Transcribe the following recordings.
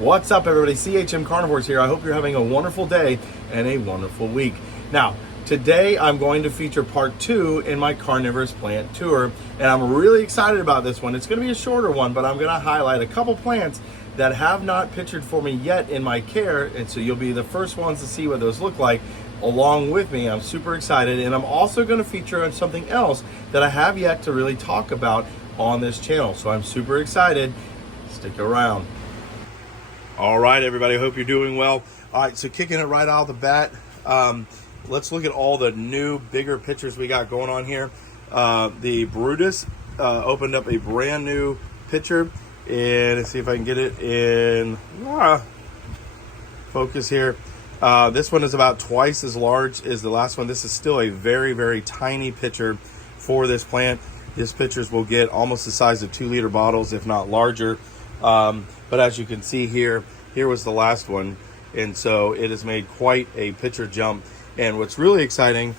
What's up, everybody? CHM Carnivores here. I hope you're having a wonderful day and a wonderful week. Now, today I'm going to feature part 2 in my Carnivorous Plant Tour, and I'm really excited about this one. It's going to be a shorter one, but I'm going to highlight a couple plants that have not pictured for me yet in my care, and so you'll be the first ones to see what those look like along with me. I'm super excited, and I'm also going to feature on something else that I have yet to really talk about on this channel, so I'm super excited. Stick around. All right, everybody, I hope you're doing well. All right, so kicking it right out of the bat, let's look at all the new, bigger pictures we got going on here. The Brutus opened up a brand new picture, and let's see if I can get it in focus here. This one is about twice as large as the last one. This is still a very, very tiny pitcher for this plant. These pitchers will get almost the size of 2-liter bottles, if not larger. But as you can see here was the last one. And so it has made quite a pitcher jump. And what's really exciting,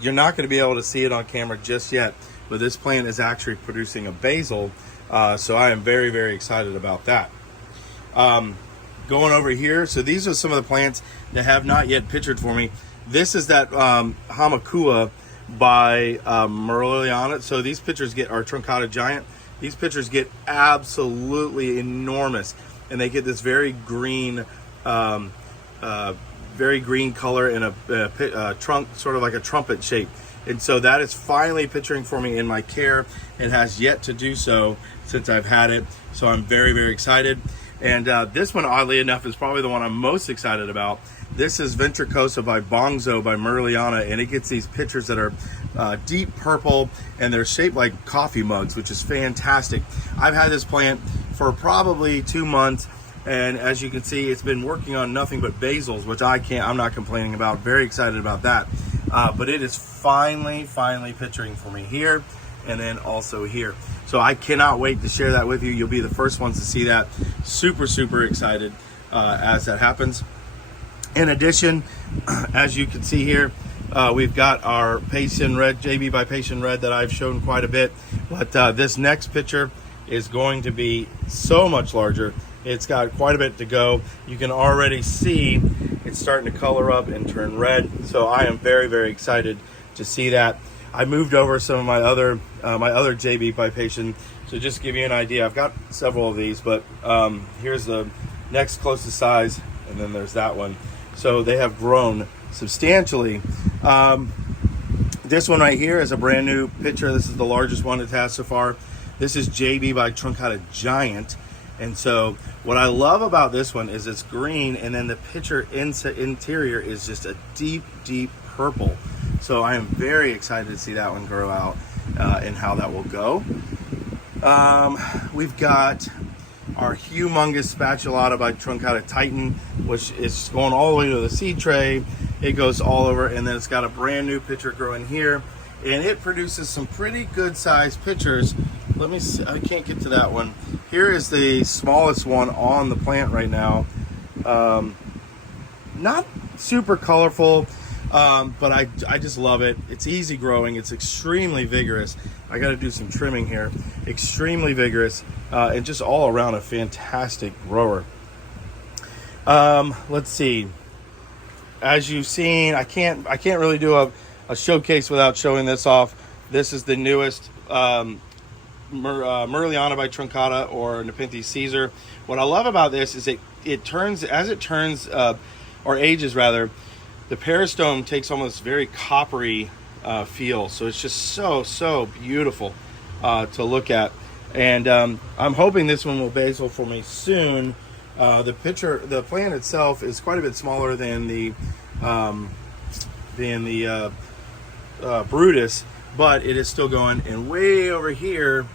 you're not going to be able to see it on camera just yet, but this plant is actually producing a basil. So I am very, very excited about that. Going over here, so these are some of the plants that have not yet pictured for me. This is that Hamakua by Merliana. So these pictures are truncata giant. These pictures get absolutely enormous, and they get this very green color in a trunk, sort of like a trumpet shape. And so that is finally picturing for me in my care, and has yet to do so since I've had it. So I'm very, very excited. And this one, oddly enough, is probably the one I'm most excited about. This is Ventricosa by Bongzo by Merliana, and it gets these pictures that are deep purple, and they're shaped like coffee mugs, which is fantastic. I've had this plant for probably 2 months, and as you can see, it's been working on nothing but basals, which I'm not complaining about. Very excited about that. But it is finally picturing for me here, and then also here. So I cannot wait to share that with you. You'll be the first ones to see that. Super, super excited as that happens. In addition, as you can see here, we've got our Patient Red, JB by Patient Red, that I've shown quite a bit. But this next picture is going to be so much larger. It's got quite a bit to go. You can already see it's starting to color up and turn red. So I am very, very excited to see that. I moved over some of my other JB by Patient. So just to give you an idea, I've got several of these, but here's the next closest size, and then there's that one. So they have grown substantially. This one right here is a brand new pitcher. This is the largest one it has so far. This is JB by Truncata Giant. And so what I love about this one is it's green, and then the pitcher interior is just a deep, deep purple. So I am very excited to see that one grow out and how that will go. We've got our humongous spatulata by Truncata Titan, which is going all the way to the seed tray. It goes all over, and then it's got a brand new pitcher growing here, and it produces some pretty good sized pitchers. Let me see, I can't get to that one. Here is the smallest one on the plant right now. Not super colorful, but I just love it. It's easy growing. It's extremely vigorous. I got to do some trimming here. Extremely vigorous, and just all around a fantastic grower. Let's see. As you've seen, I can't really do a showcase without showing this off. This is the newest Merliana by Truncata, or Nepenthes Caesar. What I love about this is it turns, as it turns or ages rather, the peristome takes almost very coppery feel. So it's just so beautiful to look at. And I'm hoping this one will basil for me soon. The plant itself is quite a bit smaller than the Brutus, but it is still going. And way over here,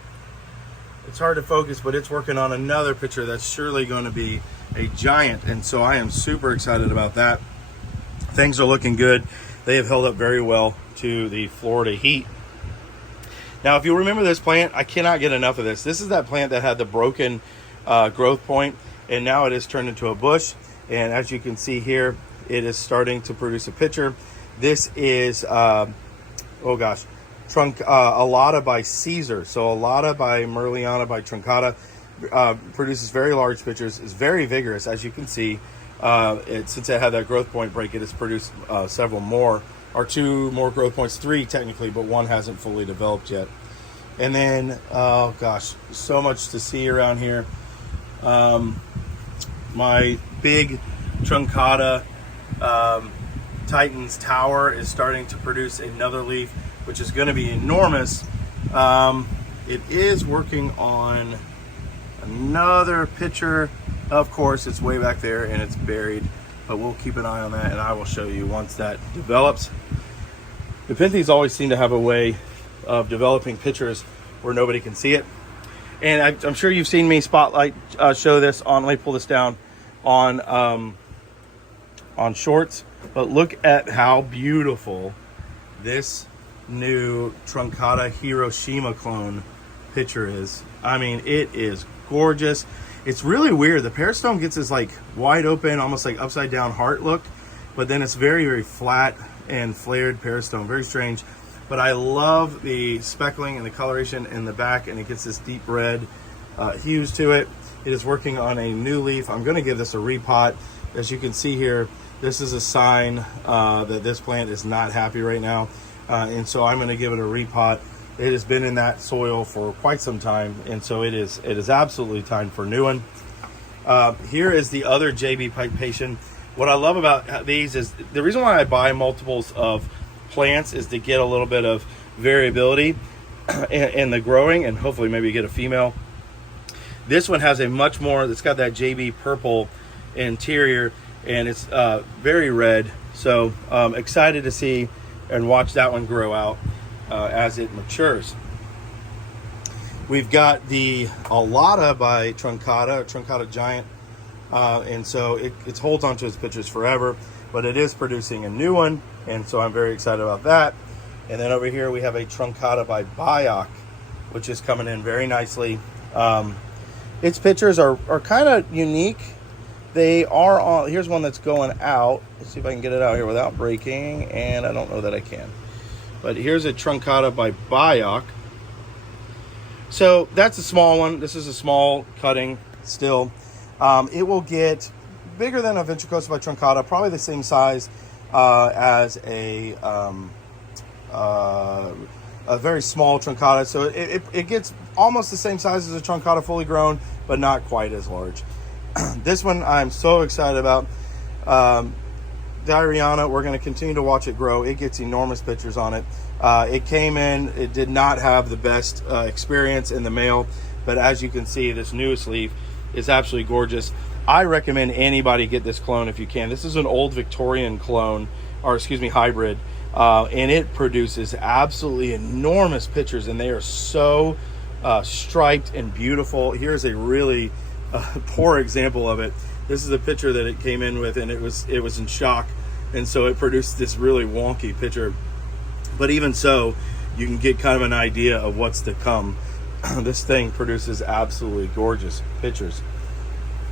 it's hard to focus, but it's working on another picture that's surely going to be a giant. And so I am super excited about that. Things are looking good. They have held up very well to the Florida heat. Now, if you remember this plant, I cannot get enough of this. This is that plant that had the broken growth point, and now it has turned into a bush. And as you can see here, it is starting to produce a pitcher. This is, Alata by Caesar. So Alata by Merliana by Truncata. produces very large pictures, is very vigorous, as you can see. Since it had that growth point break, it has produced several more, or 2 more growth points, 3 technically, but 1 hasn't fully developed yet. And then, oh gosh, so much to see around here. My big truncata Titan's Tower is starting to produce another leaf, which is going to be enormous. It is working on another picture. Of course, it's way back there and it's buried, but we'll keep an eye on that, and I will show you once that develops. Nepenthes always seem to have a way of developing pictures where nobody can see it. And I'm sure you've seen me spotlight show this on, let me pull this down, on shorts. But look at how beautiful this new truncata Hiroshima clone picture is. I mean, it is gorgeous. It's really weird. The peristome gets this like wide open, almost like upside down heart look, but then it's very, very flat and flared peristome. Very strange. But I love the speckling and the coloration in the back, and it gets this deep red hues to it. It is working on a new leaf. I'm going to give this a repot. As you can see here, this is a sign that this plant is not happy right now. And so I'm going to give it a repot. It has been in that soil for quite some time, and so it is absolutely time for a new one. Here is the other JB Pipation. What I love about these is the reason why I buy multiples of plants is to get a little bit of variability in the growing, and hopefully maybe get a female. This one has a much more, it's got that JB purple interior, and it's very red. So excited to see and watch that one grow out as it matures. We've got the Alata by Truncata, Truncata Giant, and so it holds onto its pictures forever, but it is producing a new one, and so I'm very excited about that. And then over here we have a Truncata by Bayak, which is coming in very nicely. Its pictures are kind of unique. They are on, here's one that's going out. Let's see if I can get it out here without breaking, and I don't know that I can. But here's a Truncata by Bayak. So that's a small one. This is a small cutting still. It will get bigger than a ventricosa by Truncata, probably the same size as a very small truncata. So it gets almost the same size as a truncata fully grown, but not quite as large. This one I'm so excited about. Diariana, we're going to continue to watch it grow. It gets enormous pictures on it. It came in, it did not have the best experience in the male, but as you can see, this newest leaf is absolutely gorgeous. I recommend anybody get this clone if you can. This is an old Victorian clone, or excuse me, hybrid, and it produces absolutely enormous pictures, and they are so striped and beautiful. Here's a really poor example of it. This is a picture that it came in with, and it was in shock, and so it produced this really wonky picture. But even so, you can get kind of an idea of what's to come. This thing produces absolutely gorgeous pictures.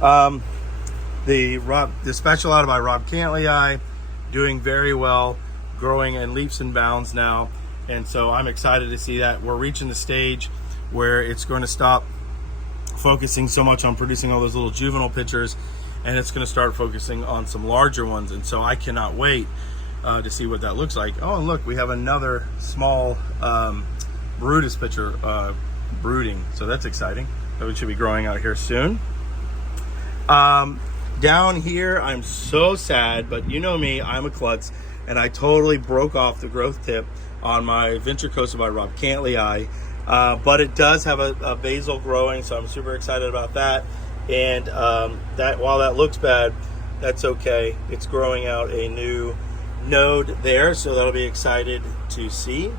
The Special Out by Rob Cantley, doing very well, growing in leaps and bounds now, and so I'm excited to see that. We're reaching the stage where it's going to stop focusing so much on producing all those little juvenile pictures, and it's going to start focusing on some larger ones, and so I cannot wait to see what that looks like. Oh, and look, we have another small Brutus picture brooding, so that's exciting. That should be growing out here soon. Down here, I'm so sad, but you know me, I'm a klutz, and I totally broke off the growth tip on my ventricosa by Rob Cantley, but it does have a basal growing, so I'm super excited about that. And that, while that looks bad, that's okay. It's growing out a new node there, so that'll be excited to see.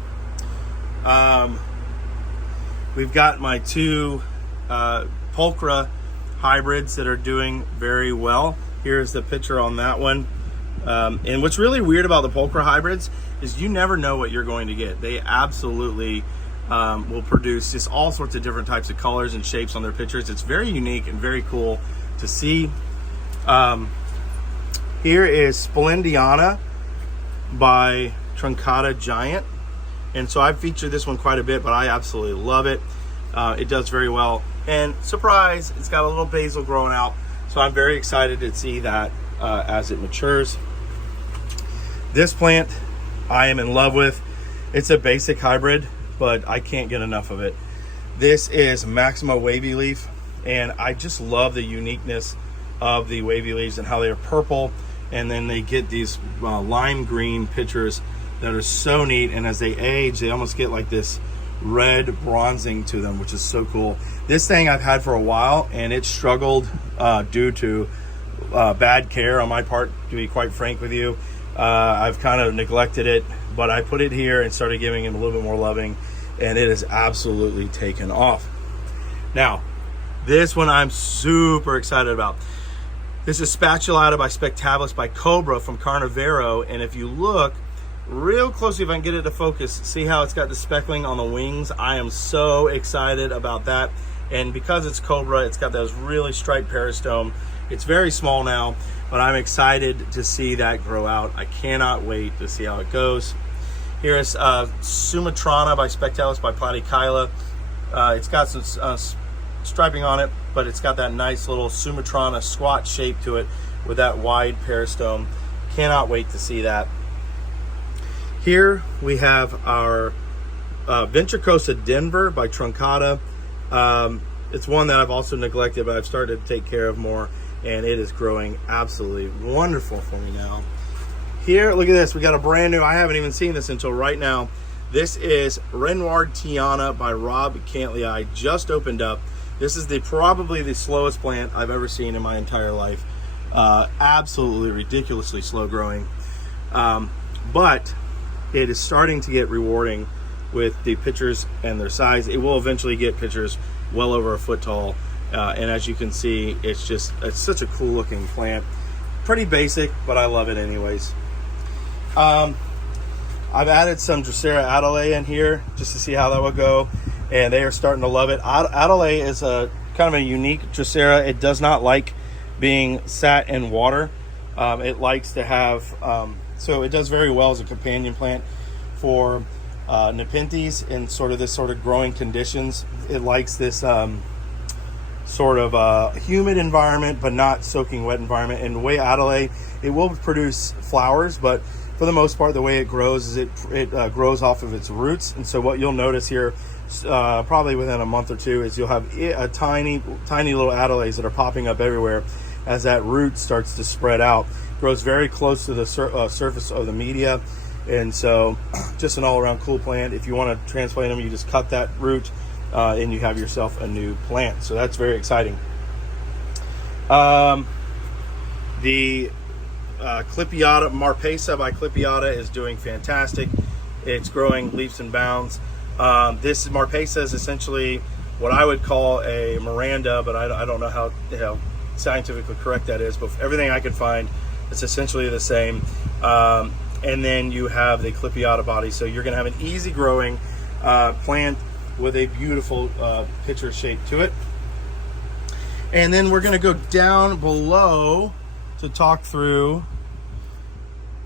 We've got my 2 pulchra hybrids that are doing very well. Here's the picture on that one. And what's really weird about the pulchra hybrids is you never know what you're going to get. They absolutely will produce just all sorts of different types of colors and shapes on their pictures. It's very unique and very cool to see. Here is Splendiana by Truncata Giant, and so I've featured this one quite a bit, but I absolutely love it. It does very well. And surprise, it's got a little basil growing out. So I'm very excited to see that as it matures. This plant I am in love with. It's a basic hybrid, but I can't get enough of it. This is Maxima Wavy Leaf, and I just love the uniqueness of the wavy leaves and how they're purple, and then they get these lime green pictures that are so neat, and as they age, they almost get like this red bronzing to them, which is so cool. This thing I've had for a while, and it struggled due to bad care on my part, to be quite frank with you. I've kind of neglected it, but I put it here and started giving him a little bit more loving, and it has absolutely taken off. Now, this one I'm super excited about. This is Spatulata by Spectabilis by Cobra from Carnivoro, and if you look real closely, if I can get it to focus, see how it's got the speckling on the wings? I am so excited about that. And because it's Cobra, it's got those really striped peristome. It's very small now, but I'm excited to see that grow out. I cannot wait to see how it goes. Here is Sumatrana by Spectabilis by Platykyla. It's got some striping on it, but it's got that nice little Sumatrana squat shape to it with that wide peristome. Cannot wait to see that. Here we have our Ventricosa Denver by Truncata. It's one that I've also neglected, but I've started to take care of more, and it is growing absolutely wonderful for me now. Here, look at this. We got a brand new, I haven't even seen this until right now. This is Renoir Tiana by Rob Cantley. I just opened up. This is probably the slowest plant I've ever seen in my entire life. Absolutely ridiculously slow growing. But it is starting to get rewarding with the pitchers and their size. It will eventually get pitchers well over a foot tall. And as you can see, it's such a cool looking plant. Pretty basic, but I love it anyways. I've added some Drosera Adelaide in here just to see how that will go, and they are starting to love it. Adelaide is a kind of a unique Drosera. It does not like being sat in water. It likes to have, so it does very well as a companion plant for Nepenthes in this sort of growing conditions. It likes this sort of humid environment, but not soaking wet environment. And the way Adelaide, it will produce flowers, but for the most part, the way it grows is it grows off of its roots. And so what you'll notice here, probably within a month or two, is you'll have a tiny little Adelaides that are popping up everywhere as that root starts to spread out. Grows very close to the surface of the media. And so just an all-around cool plant. If you want to transplant them, you just cut that root and you have yourself a new plant. So that's very exciting. The Clipiata Marpesa by Clipiata is doing fantastic. It's growing leaps and bounds. This Marpesa is essentially what I would call a Miranda, but I don't know how scientifically correct that is, but everything I could find, it's essentially the same. And then you have the Clipiata body, so you're going to have an easy growing plant with a beautiful pitcher shape to it. And then we're going to go down below to talk through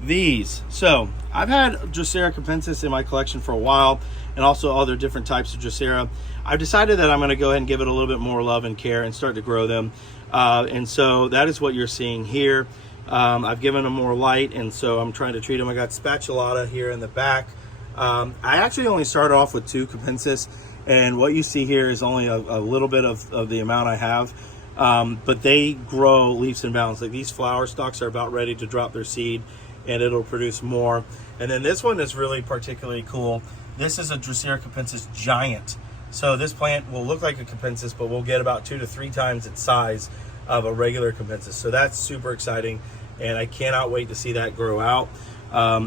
these. So I've had Drosera capensis in my collection for a while, and also other different types of Drosera. I've decided that I'm going to go ahead and give it a little bit more love and care and start to grow them. And so that is what you're seeing here. I've given them more light, and so I'm trying to treat them. I got Spatulata here in the back. I actually only started off with 2 capensis, and what you see here is only a little bit of the amount I have. But they grow leaps and bounds. Like these flower stalks are about ready to drop their seed, and it'll produce more. And then this one is really particularly cool. This is a Drosera capensis giant. So this plant will look like a capensis, but we'll get about 2 to 3 times its size of a regular capensis. So that's super exciting, and I cannot wait to see that grow out.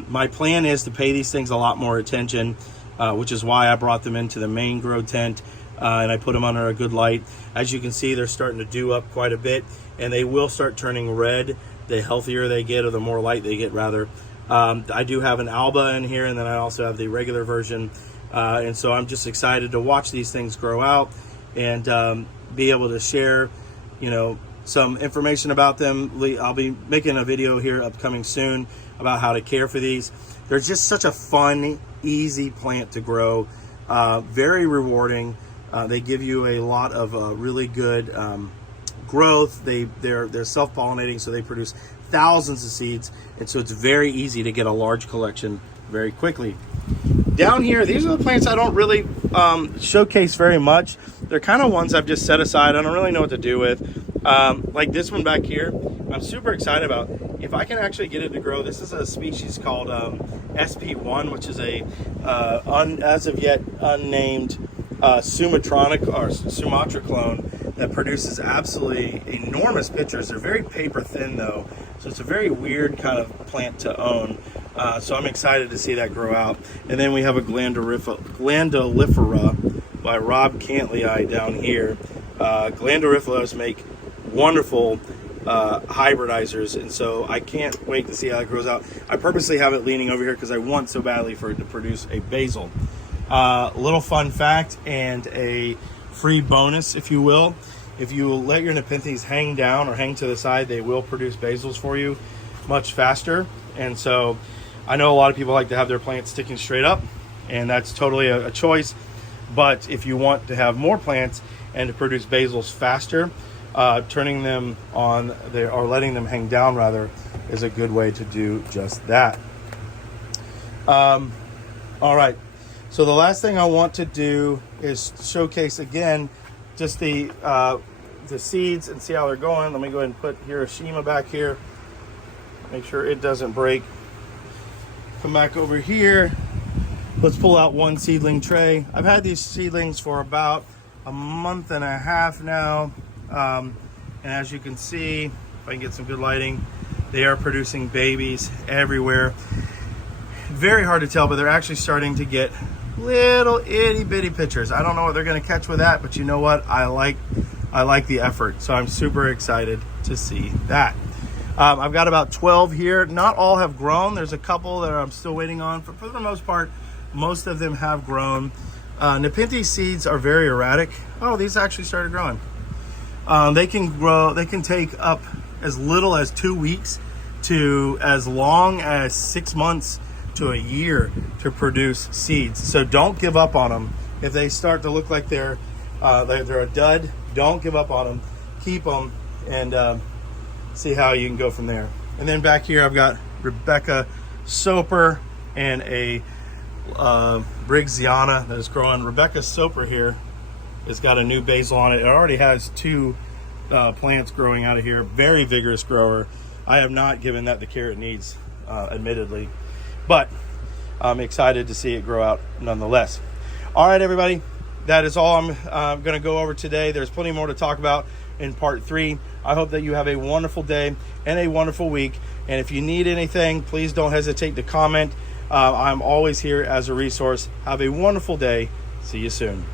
My plan is to pay these things a lot more attention, which is why I brought them into the main grow tent. And I put them under a good light. As you can see, they're starting to dew up quite a bit, and they will start turning red the healthier they get, or the more light they get rather. I do have an Alba in here, and then I also have the regular version. And so I'm just excited to watch these things grow out and be able to share, some information about them. I'll be making a video here upcoming soon about how to care for these. They're just such a fun, easy plant to grow. Very rewarding. They give you a lot of really good growth. They're self-pollinating, so they produce thousands of seeds, and so it's very easy to get a large collection very quickly. Down here, these are the plants I don't really showcase very much. They're kind of ones I've just set aside. I don't really know what to do with. Like this one back here, I'm super excited about. If I can actually get it to grow, this is a species called SP1, which is a as of yet unnamed Sumatra clone that produces absolutely enormous pictures. They're very paper thin though, so it's a very weird kind of plant to own. So I'm excited to see that grow out. And then we have a glandolifera by Rob Cantley down here. Glandoliferas make wonderful hybridizers, and so I can't wait to see how it grows out. I purposely have it leaning over here because I want so badly for it to produce a basil. Little fun fact and a free bonus, if you will. If you let your Nepenthes hang down or hang to the side, they will produce basils for you much faster. And so I know a lot of people like to have their plants sticking straight up, and that's totally a choice. But if you want to have more plants and to produce basils faster, turning them on or letting them hang down rather is a good way to do just that. All right. So the last thing I want to do is showcase again just the seeds and see how they're going. Let me go ahead and put Hiroshima back here. Make sure it doesn't break. Come back over here. Let's pull out one seedling tray. I've had these seedlings for about a month and a half now. And as you can see, if I can get some good lighting, they are producing babies everywhere. Very hard to tell, but they're actually starting to get little itty bitty pictures. I don't know what they're going to catch with that, but you know what? I like the effort, so I'm super excited to see that. I've got about 12 here. Not all have grown. There's a couple that I'm still waiting on. For the most part, most of them have grown. Nepenthes seeds are very erratic. Oh, these actually started growing. They can grow. They can take up as little as 2 weeks to as long as 6 months to a year to produce seeds. So don't give up on them. If they start to look like they're a dud, don't give up on them. Keep them and see how you can go from there. And then back here I've got Rebecca Soper and a Briggsana that is growing. Rebecca Soper here has got a new basil on it. It already has 2 plants growing out of here. Very vigorous grower. I have not given that the care it needs, admittedly, but I'm excited to see it grow out nonetheless. All right, everybody, that is all I'm going to go over today. There's plenty more to talk about in part 3. I hope that you have a wonderful day and a wonderful week. And if you need anything, please don't hesitate to comment. I'm always here as a resource. Have a wonderful day. See you soon.